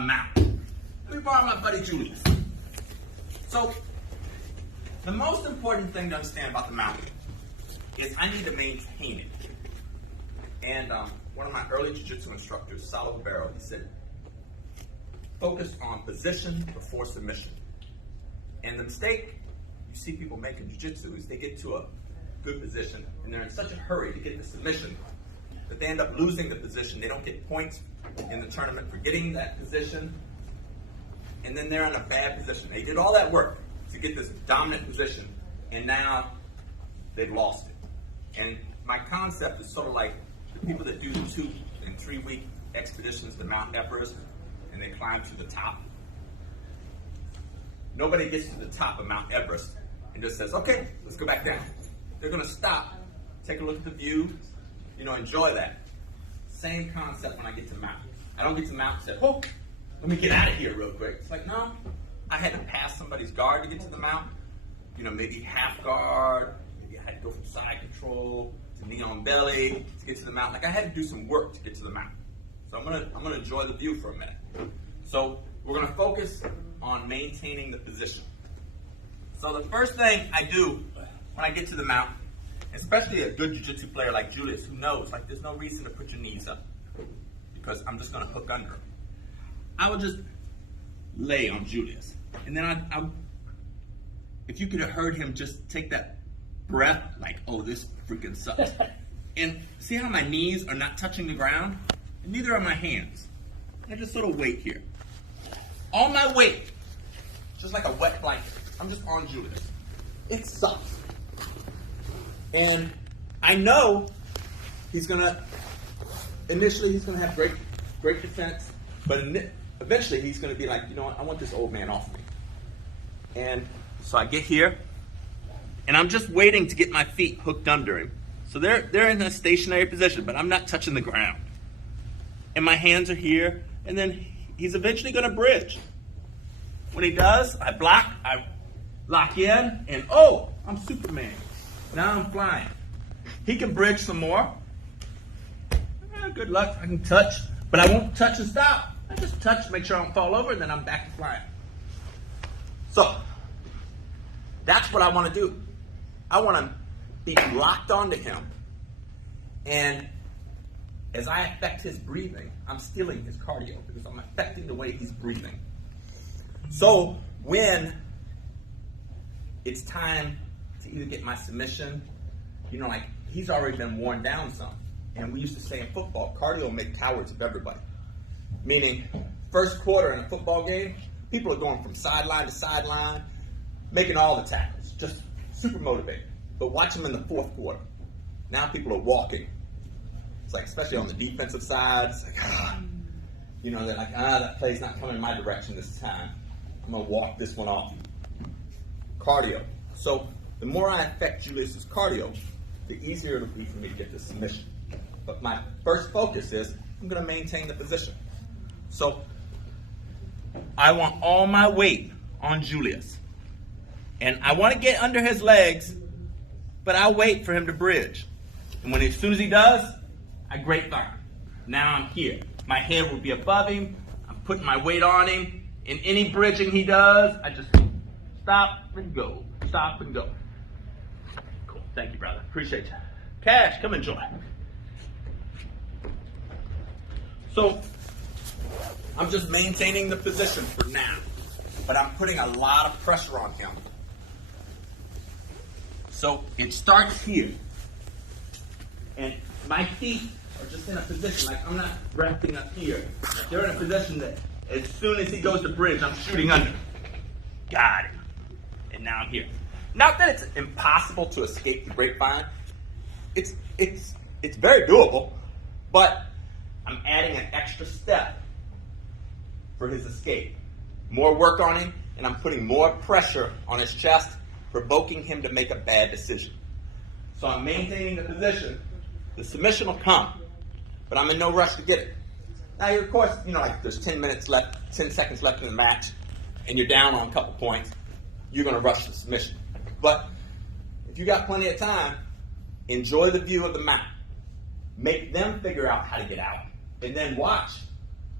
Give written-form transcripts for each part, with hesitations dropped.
mount. Let me borrow my buddy Julius. So, the most important thing to understand about the mount is I need to maintain it. And one of my early jiu-jitsu instructors, Salo Ribeiro, he said, focus on position before submission. And the mistake you see people make in jiu-jitsu is they get to a good position and they're in such a hurry to get the submission that they end up losing the position. They don't get points in the tournament for getting that position, and then they're in a bad position. They did all that work to get this dominant position, and now they've lost it. And my concept is sort of like the people that do the 2 and 3 week expeditions to Mount Everest and they climb to the top. Nobody gets to the top of Mount Everest and just says, okay, let's go back down. They're going to stop, take a look at the view, enjoy that. Same concept when I get to the mountain. I don't get to the mountain and say, oh, let me get out of here real quick. It's like, no, I had to pass somebody's guard to get to the mountain. Maybe half guard, maybe I had to go from side control to knee on belly to get to the mountain. Like I had to do some work to get to the mountain. So I'm gonna enjoy the view for a minute. So we're gonna focus on maintaining the position. So the first thing I do when I get to the mountain, especially a good jiu-jitsu player like Julius, who knows, like there's no reason to put your knees up because I'm just gonna hook under him. I would just lay on Julius. And then I if you could have heard him just take that breath, like, oh, this freaking sucks. And see how my knees are not touching the ground? And neither are my hands. I just sort of wait here. All my weight, just like a wet blanket. I'm just on Julius. It sucks. And I know initially he's gonna have great defense, but eventually he's gonna be like, you know what, I want this old man off me. And so I get here, and I'm just waiting to get my feet hooked under him. So they're in a stationary position, but I'm not touching the ground. And my hands are here, and then he's eventually gonna bridge. When he does, I block, I lock in, and oh, I'm Superman. Now I'm flying. He can bridge some more. Good luck, I can touch, but I won't touch and stop. I just touch, make sure I don't fall over, and then I'm back to flying. So, that's what I want to do. I want to be locked onto him, and as I affect his breathing, I'm stealing his cardio because I'm affecting the way he's breathing. So, when it's time to either get my submission, like he's already been worn down some. And we used to say in football, cardio will make cowards of everybody. Meaning, first quarter in a football game, people are going from sideline to sideline, making all the tackles, just super motivated. But watch them in the fourth quarter. Now people are walking. It's like, especially on the defensive side, it's like, they're like, that play's not coming my direction this time. I'm going to walk this one off. Cardio. So the more I affect Julius's cardio, the easier it'll be for me to get the submission. But my first focus is I'm going to maintain the position. So I want all my weight on Julius. And I want to get under his legs, but I'll wait for him to bridge. And as soon as he does, I grapevine. Now I'm here. My head will be above him. I'm putting my weight on him. In any bridging he does, I just stop and go. Stop and go. Cool. Thank you, brother. Appreciate you. Cash, come enjoy. So, I'm just maintaining the position for now, but I'm putting a lot of pressure on him. So, it starts here, and my feet are just in a position, like I'm not resting up here. They're in a position that as soon as he goes to bridge, I'm shooting under. Got it. And now I'm here. Not that it's impossible to escape the grapevine. It's very doable, but I'm adding an extra step for his escape. More work on him, and I'm putting more pressure on his chest, provoking him to make a bad decision. So I'm maintaining the position. The submission will come, but I'm in no rush to get it. Now, of course, like there's 10 seconds left in the match, and you're down on a couple points, you're going to rush the submission. But if you got plenty of time, enjoy the view of the mount. Make them figure out how to get out, and then watch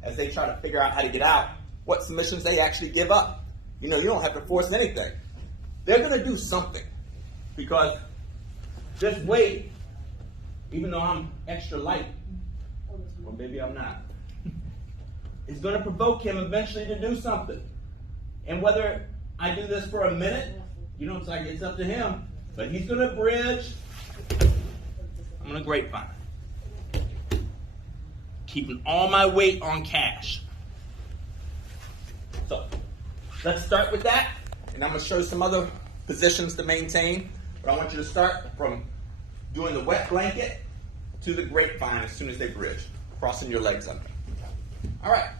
as they try to figure out how to get out, what submissions they actually give up. You know, you don't have to force anything. They're going to do something because this weight, even though I'm extra light, or maybe I'm not, is going to provoke him eventually to do something. And whether I do this for a minute, you know, it's like it's up to him, but he's going to bridge. I'm going to grapevine. Keeping all my weight on cash. So, let's start with that, and I'm going to show you some other positions to maintain, but I want you to start from doing the wet blanket to the grapevine as soon as they bridge, crossing your legs under. All right.